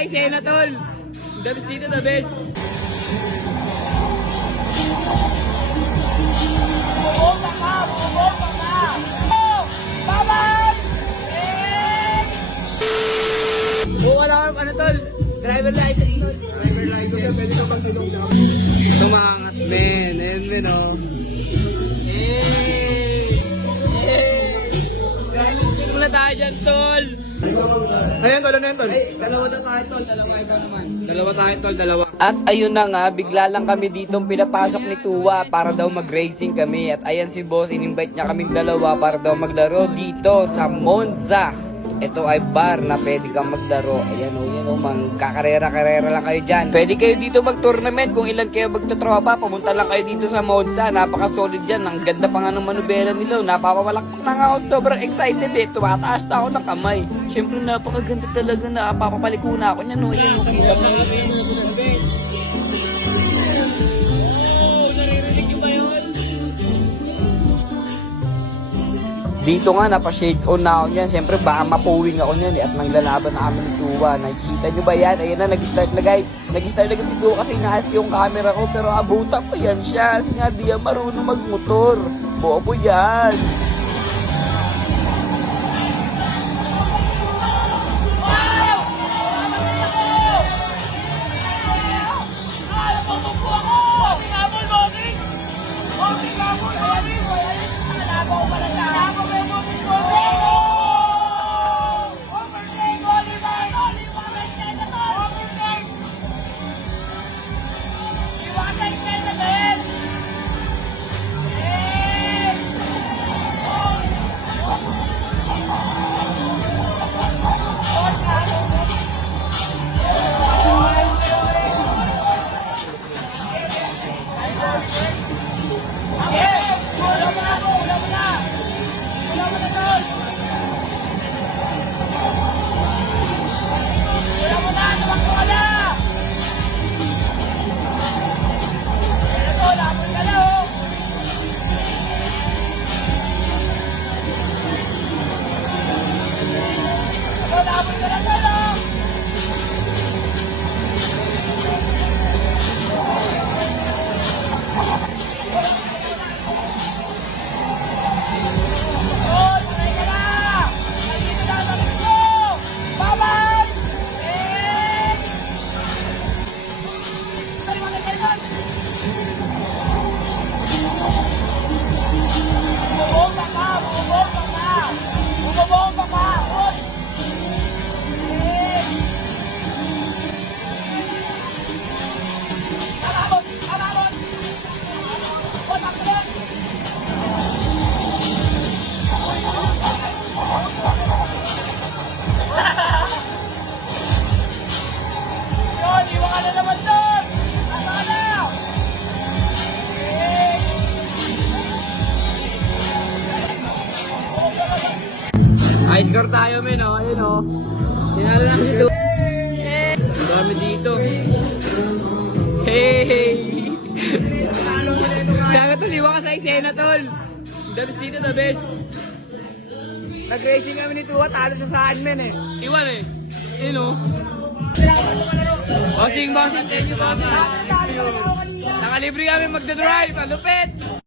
sa eksena, tol. The best dito, the best. Bumomba ka! Babay! Buka na kami, ano, tol? Driver license. Driver license. Pwede ka magtulong na. Tumangas, men. Ayan, men, oh. Dahil speak na tayo dyan, tol. Ayan, tol, ano yan, tol? Ay, dalawa na tayo, tol. Dalawa ikaw naman. Dalawa tayo, tol. Dalawa. At ayun na nga, bigla lang kami ditong pinapasok ni Tuwa para daw mag-racing kami. At ayan si boss, in-invite niya kaming dalawa para daw maglaro dito sa Monza. Ito ay bar na pwede kang maglaro. Ayan o, magkakarera-karera lang kayo dyan. Pwede kayo dito mag-tournament. Kung ilan kayo magtatropa, pumunta lang kayo dito sa Monza. Napaka-solid dyan. Ang ganda pa nga ng manubela nila. Napapapalakpak na nga ako. Sobrang excited eh. Tumataas na ako ng kamay. Siyempre, napakaganda talaga. Napapapaliko na ako niyan. Ayan o, kita mo. Dito nga, napa-shades on na ako niyan. Siyempre, baka mapuwing ako niyan at nanglalaban na kami ni Tuwa. Nakikita nyo ba yan? Ayan na, nag-start na guys. Nag-start na si Tuwa kasi na-ask yung camera ko. Pero abutan pa yan siya. Kasi nga, di yan marunong magmotor. Bobo yan. High score tayo, men, oh. Ayun, oh. Tinalo na kasi Tuwa. Ang dami dito. Hey! Kaya tuliwa ka sa eksena, tol. The best dito, the best. Nag-racing kami ni Tuwa, talo sa saan, men, eh. Iwan, eh. Ayun, oh. Bossing, thank you, bossing. Nakalibre kami magdadrive, ang lupit.